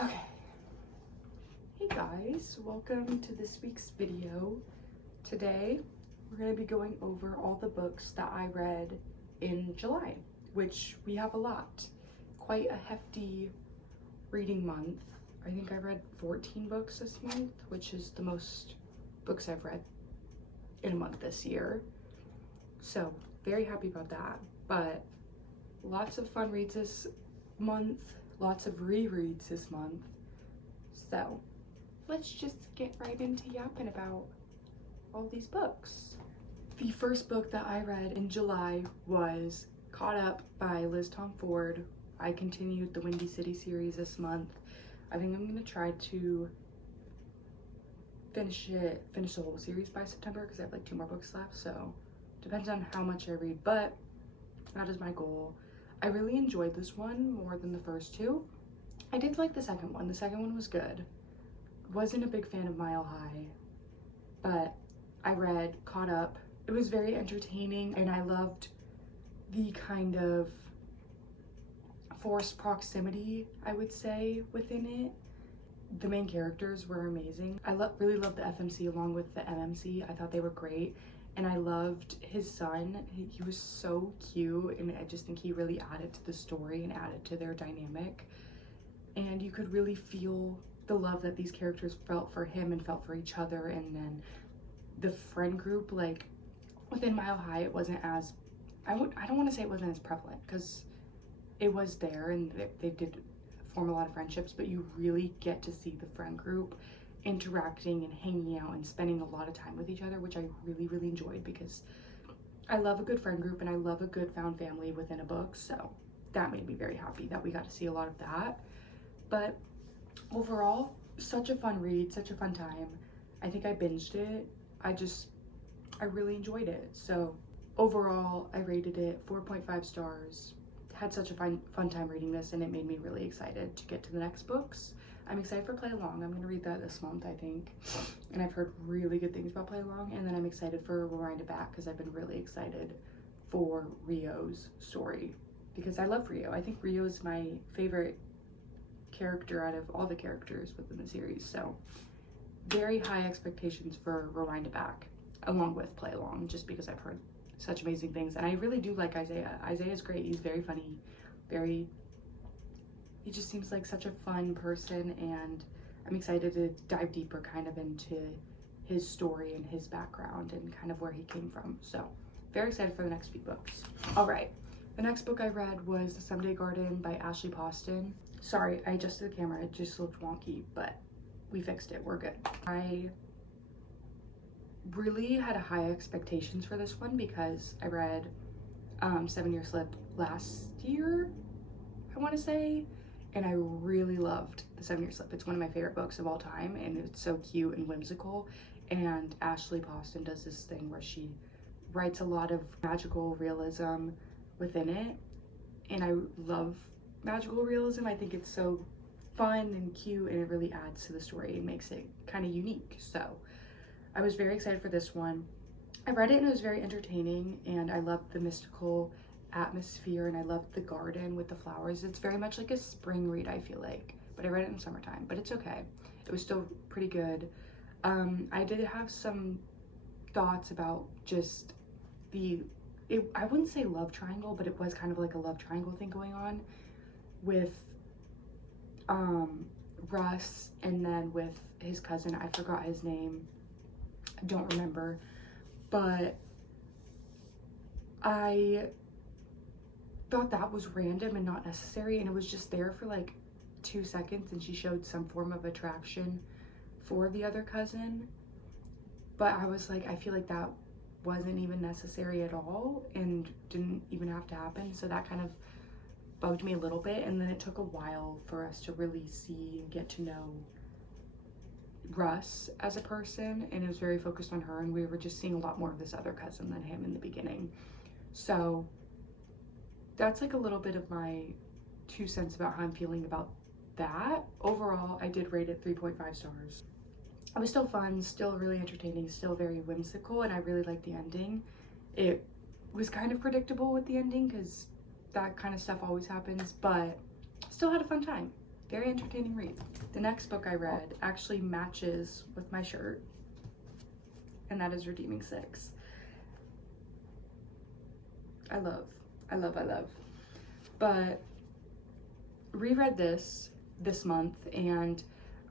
Okay. Hey guys, welcome to this week's video. Today, we're going to be going over all the books that I read in July, which we have a lot. Quite a hefty reading month. I think I read 14 books this month, which is the most books I've read in a month this year. So, very happy about that. But lots of fun reads this month, lots of rereads this month. So, let's just get right into yapping about all these books. The first book that I read in July was Caught Up by Liz Tomforde. I continued the Windy City series this month. I think I'm gonna try to finish the whole series by September because I have like 2 more books left, so depends on how much I read, but that is my goal. I really enjoyed this one more than the first 2. I did like the second one. The second one was good. Wasn't a big fan of Mile High, but I read Caught Up. It was very entertaining, and I loved the kind of forced proximity, I would say, within it. The main characters were amazing. I really loved the FMC along with the MMC. I thought they were great, and I loved his son. He was so cute, and I just think he really added to the story and added to their dynamic. And you could really feel the love that these characters felt for him and felt for each other. And then the friend group, like within Mile High, it wasn't as, I don't want to say it wasn't as prevalent, because it was there and they did form a lot of friendships, but you really get to see the friend group interacting and hanging out and spending a lot of time with each other, which I really enjoyed, because I love a good friend group and I love a good found family within a book. So that made me very happy that we got to see a lot of that. But overall, such a fun read, such a fun time. I think I binged it. I really enjoyed it. So overall, I rated it 4.5 stars. Had such a fun time reading this, and it made me really excited to get to the next books. I'm excited for Play Along. I'm going to read that this month, I think. And I've heard really good things about Play Along. And then I'm excited for Rewind It Back, because I've been really excited for Rio's story, because I love Rio. I think Rio is my favorite character out of all the characters within the series. So very high expectations for Rewind It Back along with Play Along, just because I've heard such amazing things. And I really do like Isaiah. Isaiah's great. He's very funny, he just seems like such a fun person, and I'm excited to dive deeper kind of into his story and his background and kind of where he came from. So very excited for the next few books. All right, the next book I read was The Someday Garden by Ashley Poston. Sorry, I adjusted the camera, it just looked wonky, but we fixed it, we're good. I really had high expectations for this one because I read 7 Year Slip last year, I want to say, and I really loved The 7 Year Slip. It's one of my favorite books of all time, and it's so cute and whimsical. And Ashley Poston does this thing where she writes a lot of magical realism within it, and I love magical realism. I think it's so fun and cute, and it really adds to the story and makes it kind of unique. So I was very excited for this one. I read it and it was very entertaining, and I loved the mystical atmosphere, and I loved the garden with the flowers. It's very much like a spring read, I feel like, but I read it in summertime, but it's okay. It was still pretty good. I did have some thoughts about just I wouldn't say love triangle, but it was kind of like a love triangle thing going on with Russ, and then with his cousin. I forgot his name, I don't remember, but I thought that was random and not necessary, and it was just there for like 2 seconds, and she showed some form of attraction for the other cousin, but I was like, I feel like that wasn't even necessary at all and didn't even have to happen. So that kind of bugged me a little bit, and then it took a while for us to really see and get to know Russ as a person, and it was very focused on her, and we were just seeing a lot more of this other cousin than him in the beginning. So that's like a little bit of my 2 cents about how I'm feeling about that. Overall, I did rate it 3.5 stars. It was still fun, still really entertaining, still very whimsical, and I really liked the ending. It was kind of predictable with the ending because that kind of stuff always happens, but still had a fun time. very entertaining read. The next book I read actually matches with my shirt, and that is Redeeming Six. I love. But reread this month, and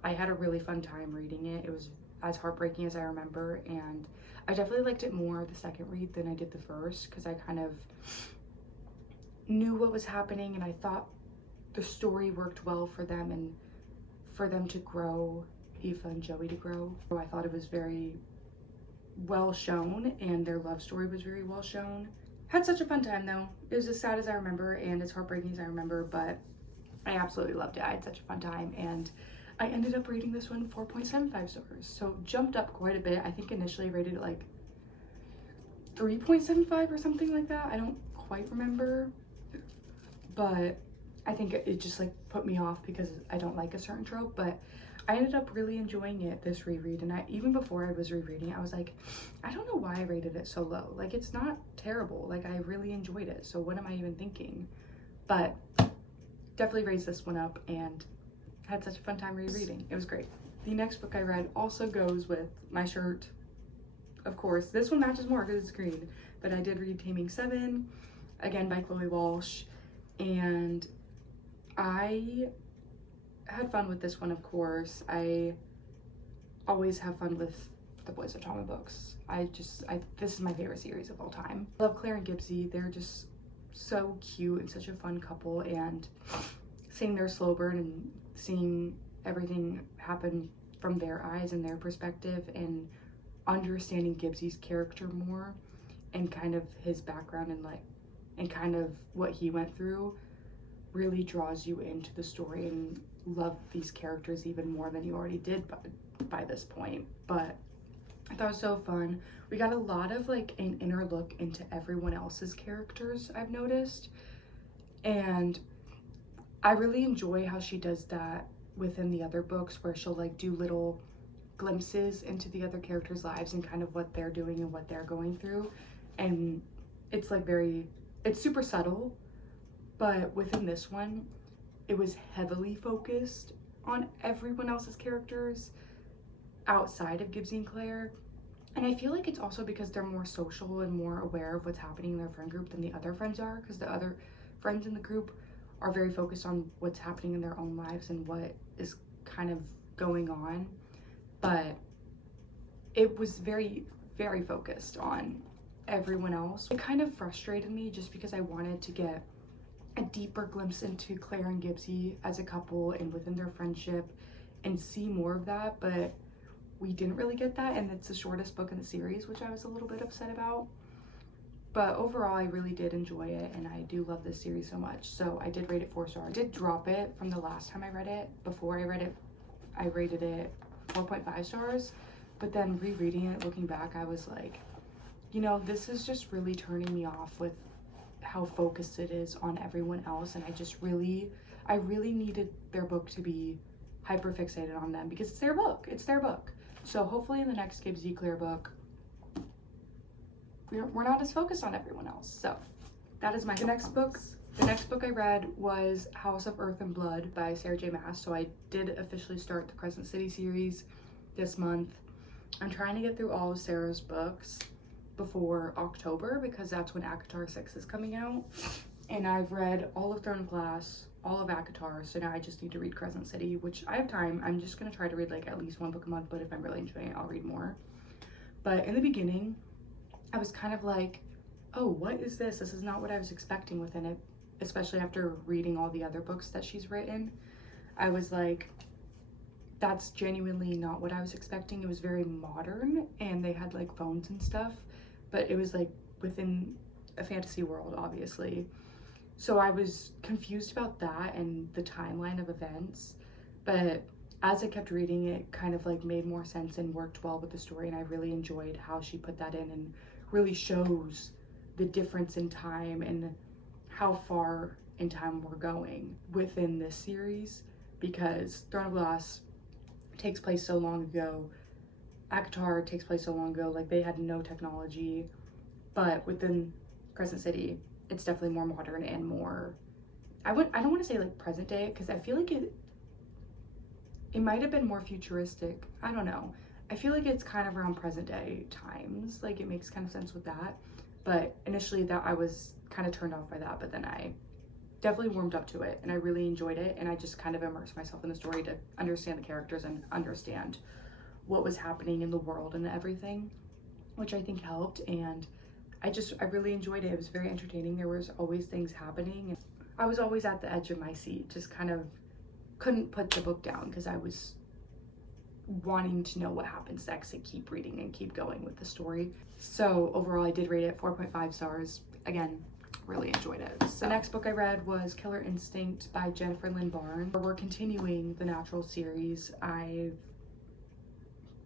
I had a really fun time reading it. It was as heartbreaking as I remember, and I definitely liked it more the second read than I did the first, because I kind of knew what was happening, and I thought the story worked well for them, and for them to grow, Aoife and Joey to grow. So I thought it was very well shown, and their love story was very well shown. Had such a fun time though. It was as sad as I remember and as heartbreaking as I remember, but I absolutely loved it. I had such a fun time, and I ended up rating this one 4.75 stars. So jumped up quite a bit. I think initially I rated it like 3.75 or something like that. I don't quite remember, but I think it just like put me off because I don't like a certain trope, but I ended up really enjoying it this reread. And even before I was rereading, I was like, I don't know why I rated it so low. Like, it's not terrible. Like, I really enjoyed it. So what am I even thinking? But definitely raised this one up and had such a fun time rereading. It was great. The next book I read also goes with my shirt. Of course, this one matches more because it's green, but I did read Taming Seven, again by Chloe Walsh, and I had fun with this one, of course. I always have fun with the Boys of Trauma books. This is my favorite series of all time. I love Claire and Gibbsy. They're just so cute and such a fun couple, and seeing their slow burn and seeing everything happen from their eyes and their perspective, and understanding Gibbsy's character more and kind of his background and kind of what he went through really draws you into the story and love these characters even more than you already did by this point. But I thought it was so fun. We got a lot of like an inner look into everyone else's characters, I've noticed, and I really enjoy how she does that within the other books, where she'll like do little glimpses into the other characters' lives and kind of what they're doing and what they're going through. And it's like it's super subtle, but within this one, it was heavily focused on everyone else's characters outside of Gibbsy and Claire. And I feel like it's also because they're more social and more aware of what's happening in their friend group than the other friends are, because the other friends in the group are very focused on what's happening in their own lives and what is kind of going on. But it was very, very focused on everyone else. It kind of frustrated me just because I wanted to get a deeper glimpse into Claire and Gibbsy as a couple and within their friendship and see more of that, but we didn't really get that, and it's the shortest book in the series, which I was a little bit upset about. But overall, I really did enjoy it, and I do love this series so much. So I did rate it 4 stars. I did drop it from the last time I read it. Before I read it, I rated it 4.5 stars, but then rereading it, looking back, I was like, you know, this is just really turning me off with how focused it is on everyone else, and I really needed their book to be hyper fixated on them because it's their book. So hopefully in the next Gibbsy Claire book, we're not as focused on everyone else. So that is the next book I read was House of Earth and Blood by Sarah J Maas. So I did officially start the Crescent City series this month. I'm trying to get through all of Sarah's books before October because that's when ACOTAR 6 is coming out, and I've read all of Throne of Glass, all of ACOTAR, so now I just need to read Crescent City, which I have time. I'm just gonna try to read like at least 1 book a month, but if I'm really enjoying it, I'll read more. But in the beginning, I was kind of like, oh, what is this? This is not what I was expecting within it, especially after reading all the other books that she's written. I was like, that's genuinely not what I was expecting. It was very modern, and they had like phones and stuff, but it was like within a fantasy world, obviously. So I was confused about that and the timeline of events, but as I kept reading, it kind of like made more sense and worked well with the story, and I really enjoyed how she put that in and really shows the difference in time and how far in time we're going within this series, because Throne of Glass takes place so long ago, ACOTAR takes place so long ago, like they had no technology, but within Crescent City, it's definitely more modern and more, I don't want to say like present day, because I feel like it might have been more futuristic. I don't know. I feel like it's kind of around present day times. Like it makes kind of sense with that. But initially that I was kind of turned off by that, but then I definitely warmed up to it and I really enjoyed it, and I just kind of immersed myself in the story to understand the characters and understand what was happening in the world and everything, which I think helped. And I really enjoyed it. It was very entertaining. There was always things happening, and I was always at the edge of my seat, just kind of couldn't put the book down because I was wanting to know what happens next and keep reading and keep going with the story. So overall I did rate it 4.5 stars. Again, really enjoyed it. So the next book I read was Killer Instinct by Jennifer Lynn Barnes. We're continuing the Natural series. I've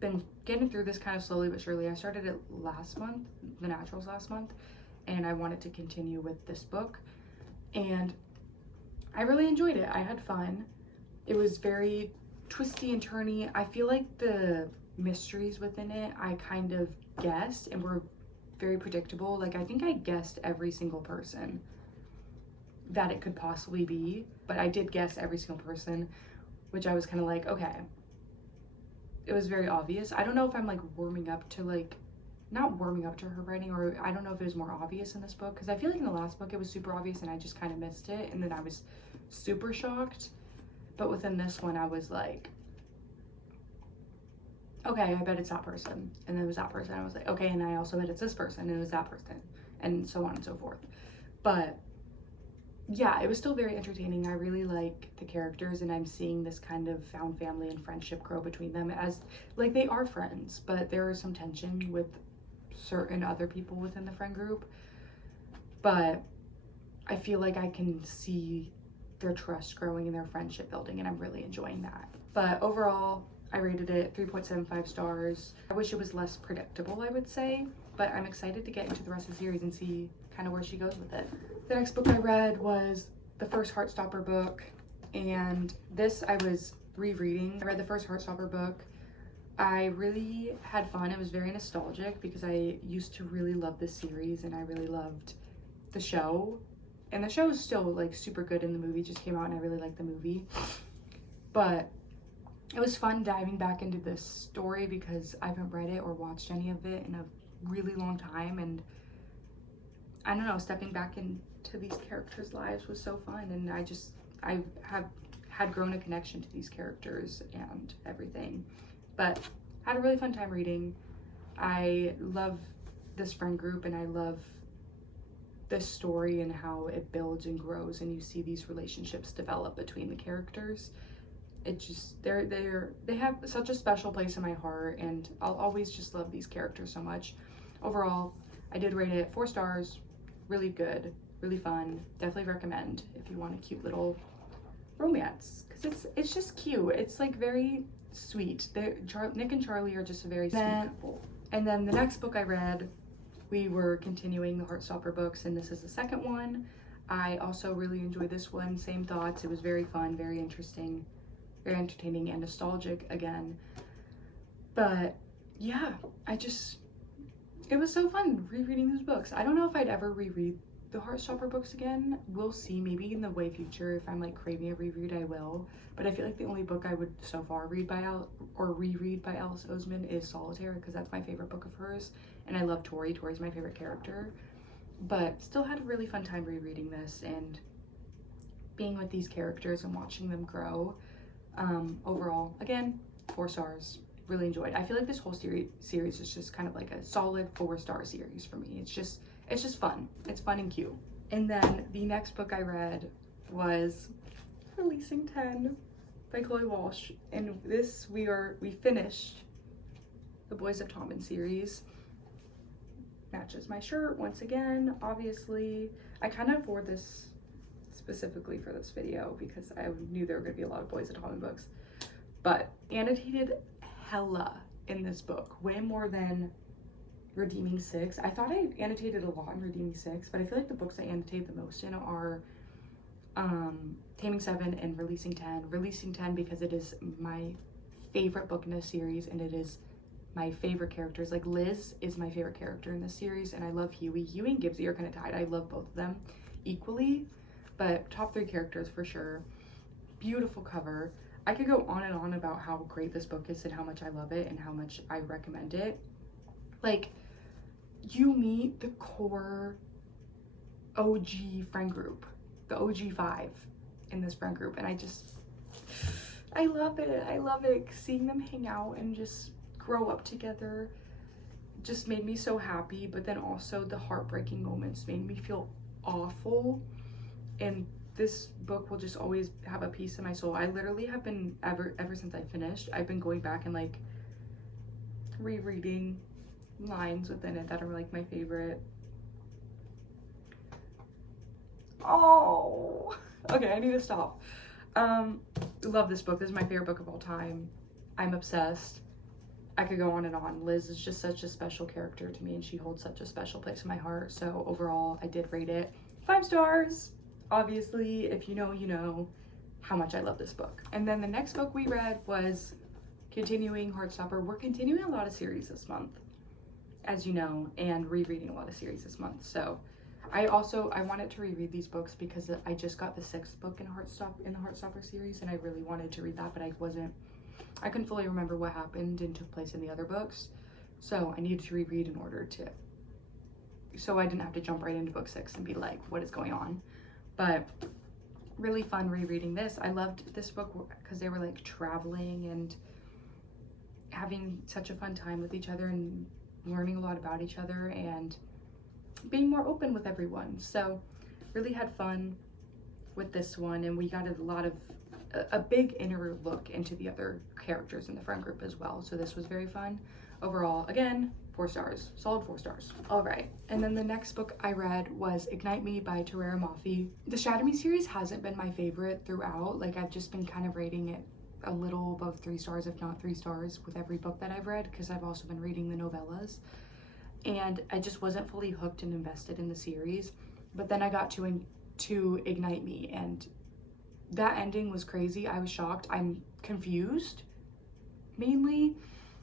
been getting through this kind of slowly but surely. I started it last month, The Naturals last month, and I wanted to continue with this book, and I really enjoyed it. I had fun. It was very twisty and turny. I feel like the mysteries within it I kind of guessed and were very predictable. Like I think I guessed every single person that it could possibly be, but I did guess every single person, which I was kind of like, okay. It was very obvious. I don't know if I'm like warming up to like, not warming up to her writing, or I don't know if it was more obvious in this book, because I feel like in the last book it was super obvious and I just kind of missed it, and then I was super shocked. But within this one I was like, okay, I bet it's that person, and then it was that person. I was like, okay, and I also bet it's this person, and it was that person, and so on and so forth. But yeah, it was still very entertaining. I really like the characters, and I'm seeing this kind of found family and friendship grow between them, as like they are friends, but there is some tension with certain other people within the friend group. But I feel like I can see their trust growing and their friendship building, and I'm really enjoying that. But overall, I rated it 3.75 stars. I wish it was less predictable, I would say, but I'm excited to get into the rest of the series and see kind of where she goes with it. The next book I read was the first Heartstopper book, and this I was rereading. I read the first Heartstopper book. I really had fun. It was very nostalgic because I used to really love this series, and I really loved the show. And the show is still like super good, and the movie just came out and I really liked the movie. But it was fun diving back into this story because I haven't read it or watched any of it in a really long time, and I don't know, stepping back into these characters' lives was so fun, and I have had grown a connection to these characters and everything. But had a really fun time reading. I love this friend group, and I love this story and how it builds and grows, and you see these relationships develop between the characters. It just, they have such a special place in my heart, and I'll always just love these characters so much. Overall, I did rate it 4 stars. Really good, really fun. Definitely recommend if you want a cute little romance, because it's just cute. It's like very sweet. Nick and Charlie are just a very sweet couple. And then the next book I read, we were continuing the Heartstopper books, and this is the second one. I also really enjoyed this one. Same thoughts. It was very fun, very interesting, very entertaining, and nostalgic again. But yeah, it was so fun rereading these books. I don't know if I'd ever reread the Heartstopper books again. We'll see. Maybe in the way future, if I'm like craving a reread, I will. But I feel like the only book I would so far reread by Alice Oseman is Solitaire, because that's my favorite book of hers, and I love Tori. Tori's my favorite character. But still had a really fun time rereading this and being with these characters and watching them grow. Overall, again, 4 stars. Really enjoyed. I feel like this whole series is just kind of like a solid 4-star series for me. It's just fun. It's fun and cute. And then the next book I read was Releasing 10 by Chloe Walsh, and this we finished the Boys of Tommen series. Matches my shirt once again, obviously. I kind of wore this specifically for this video because I knew there were going to be a lot of Boys of Tommen books, but annotated hella in this book, way more than Redeeming 6. I thought I annotated a lot in Redeeming 6, but I feel like the books I annotate the most in are Taming 7 and Releasing 10. Releasing 10 because it is my favorite book in this series, and it is my favorite characters. Like Liz is my favorite character in this series, and I love Huey. Huey and Gibbsy are kind of tied. I love both of them equally, but top 3 characters for sure. Beautiful cover. I could go on and on about how great this book is and how much I love it and how much I recommend it. Like, you meet the core OG friend group, the OG 5 in this friend group, and I love it. I love it. Seeing them hang out and just grow up together just made me so happy, but then also the heartbreaking moments made me feel awful. And this book will just always have a piece in my soul. I literally have been, ever since I finished, I've been going back and like rereading lines within it that are like my favorite. Oh, okay, I need to stop. Love this book. This is my favorite book of all time. I'm obsessed. I could go on and on. Liz is just such a special character to me, and she holds such a special place in my heart. So overall, I did rate it 5 stars. Obviously, if you know, you know how much I love this book. And then the next book we read was continuing Heartstopper. We're continuing a lot of series this month, as you know, and rereading a lot of series this month. So I wanted to reread these books because I just got the 6th book in the Heartstopper series, and I really wanted to read that, but I couldn't fully remember what happened and took place in the other books. So I needed to reread in order to, so I didn't have to jump right into book 6 and be like, what is going on? But really fun rereading this. I loved this book because they were like traveling and having such a fun time with each other and learning a lot about each other and being more open with everyone. So really had fun with this one, and we got a big inner look into the other characters in the friend group as well. So this was very fun. Overall, again, 4 stars, solid 4 stars. All right, and then the next book I read was Ignite Me by Tarera Mafi. The Shatter Me series hasn't been my favorite throughout. Like, I've just been kind of rating it a little above 3 stars, if not 3 stars, with every book that I've read, because I've also been reading the novellas. And I just wasn't fully hooked and invested in the series. But then I got to Ignite Me, and that ending was crazy. I was shocked. I'm confused, mainly,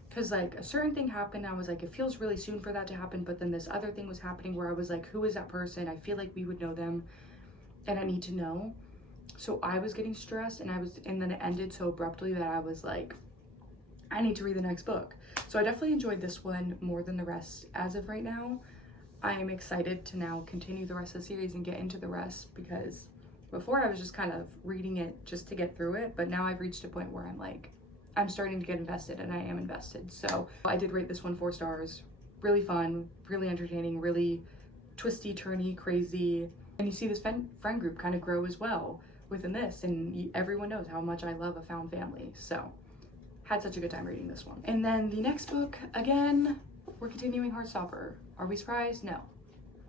because like a certain thing happened. I was like, it feels really soon for that to happen, but then this other thing was happening where I was like, who is that person? I feel like we would know them, and I need to know. So I was getting stressed, and then it ended so abruptly that I was like, I need to read the next book. So I definitely enjoyed this one more than the rest as of right now. I am excited to now continue the rest of the series and get into the rest, because before I was just kind of reading it just to get through it, but now I've reached a point where I'm like, I'm starting to get invested, and I am invested. So I did rate this one 4 stars. Really fun, really entertaining, really twisty, turny, crazy. And you see this friend group kind of grow as well within this, and everyone knows how much I love a found family. So had such a good time reading this one. And then the next book, again, we're continuing Heartstopper. Are we surprised? No,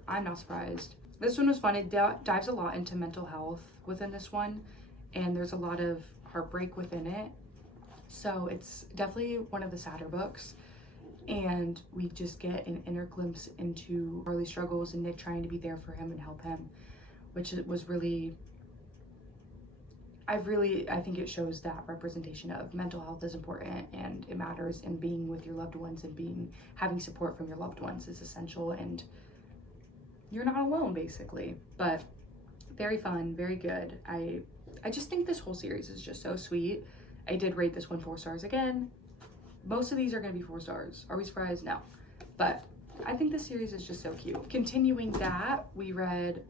I'm not surprised. This one was fun. It dives a lot into mental health within this one, and there's a lot of heartbreak within it. So it's definitely one of the sadder books, and we just get an inner glimpse into Charlie's struggles and Nick trying to be there for him and help him, which was really, I think it shows that representation of mental health is important and it matters, and being with your loved ones and having support from your loved ones is essential, and you're not alone, basically. But very fun, very good. I just think this whole series is just so sweet. I did rate this one 4 stars again. Most of these are going to be 4 stars. Are we surprised? No. But I think this series is just so cute. Continuing that, we read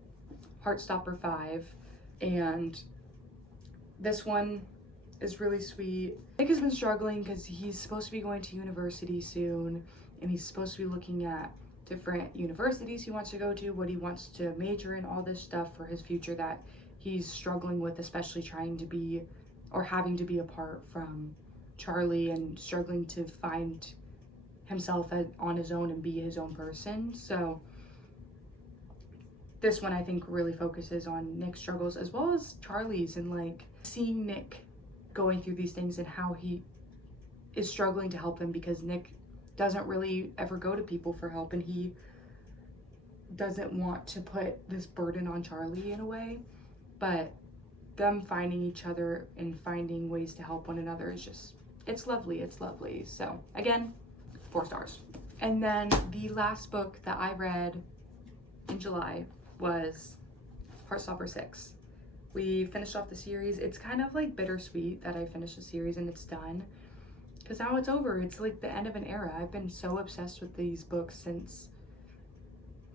Heartstopper 5, and this one is really sweet. Nick has been struggling because he's supposed to be going to university soon, and he's supposed to be looking at different universities he wants to go to, what he wants to major in, all this stuff for his future that he's struggling with, especially trying to be or having to be apart from Charlie and struggling to find himself on his own and be his own person. So this one I think really focuses on Nick's struggles as well as Charlie's, and like seeing Nick going through these things and how he is struggling to help him, because Nick doesn't really ever go to people for help, and he doesn't want to put this burden on Charlie in a way, but them finding each other and finding ways to help one another is just, it's lovely. So again, 4 stars. And then the last book that I read in July was Heartstopper 6. We finished off the series. It's kind of like bittersweet that I finished the series and it's done, because now it's over. It's like the end of an era. I've been so obsessed with these books since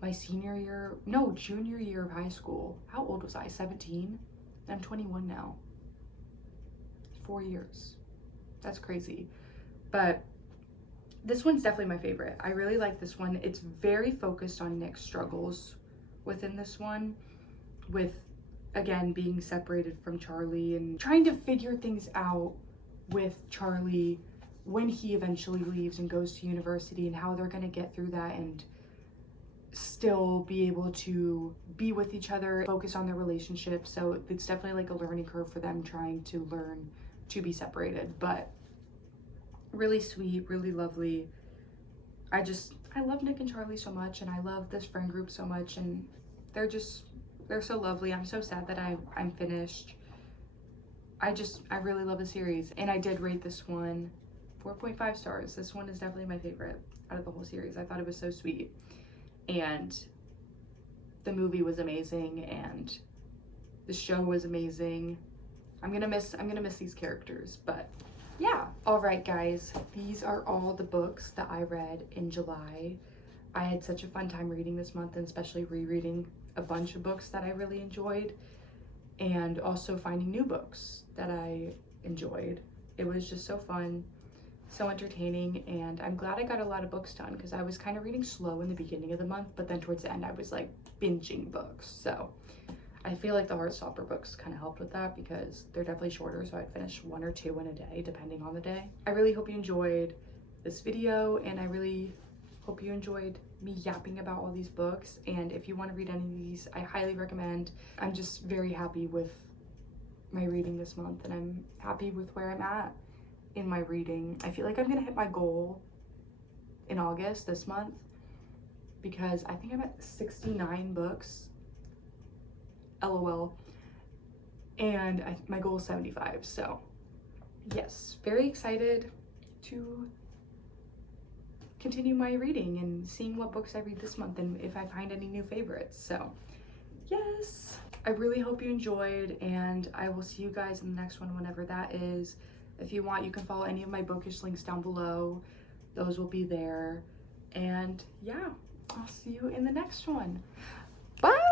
my junior year of high school. How old was I? 17? I'm 21 now. 4 years. That's crazy. But this one's definitely my favorite. I really like this one. It's very focused on Nick's struggles within this one, with, again, being separated from Charlie and trying to figure things out with Charlie when he eventually leaves and goes to university, and how they're going to get through that and still be able to be with each other, focus on their relationship. So it's definitely like a learning curve for them, trying to learn to be separated, but really sweet, really lovely. I love Nick and Charlie so much, and I love this friend group so much, and they're so lovely. I'm so sad that I'm finished. I really love the series, and I did rate this one 4.5 stars. This one is definitely my favorite out of the whole series. I thought it was so sweet, and the movie was amazing, and the show was amazing. I'm gonna miss these characters, but yeah. All right, guys, these are all the books that I read in July. I had such a fun time reading this month, and especially rereading a bunch of books that I really enjoyed, and also finding new books that I enjoyed. It was just so fun, so entertaining, and I'm glad I got a lot of books done, because I was kind of reading slow in the beginning of the month, but then towards the end I was like binging books. So I feel like the Heartstopper books kind of helped with that, because they're definitely shorter, so I'd finish 1 or 2 in a day depending on the day. I really hope you enjoyed this video, and I really hope you enjoyed me yapping about all these books. And if you want to read any of these, I highly recommend. I'm just very happy with my reading this month, and I'm happy with where I'm at in my reading. I feel like I'm gonna hit my goal in August this month, because I think I'm at 69 books, LOL, and my goal is 75. So yes, very excited to continue my reading and seeing what books I read this month, and if I find any new favorites. So yes, I really hope you enjoyed, and I will see you guys in the next one, whenever that is. If you want, you can follow any of my bookish links down below. Those will be there. And yeah, I'll see you in the next one. Bye!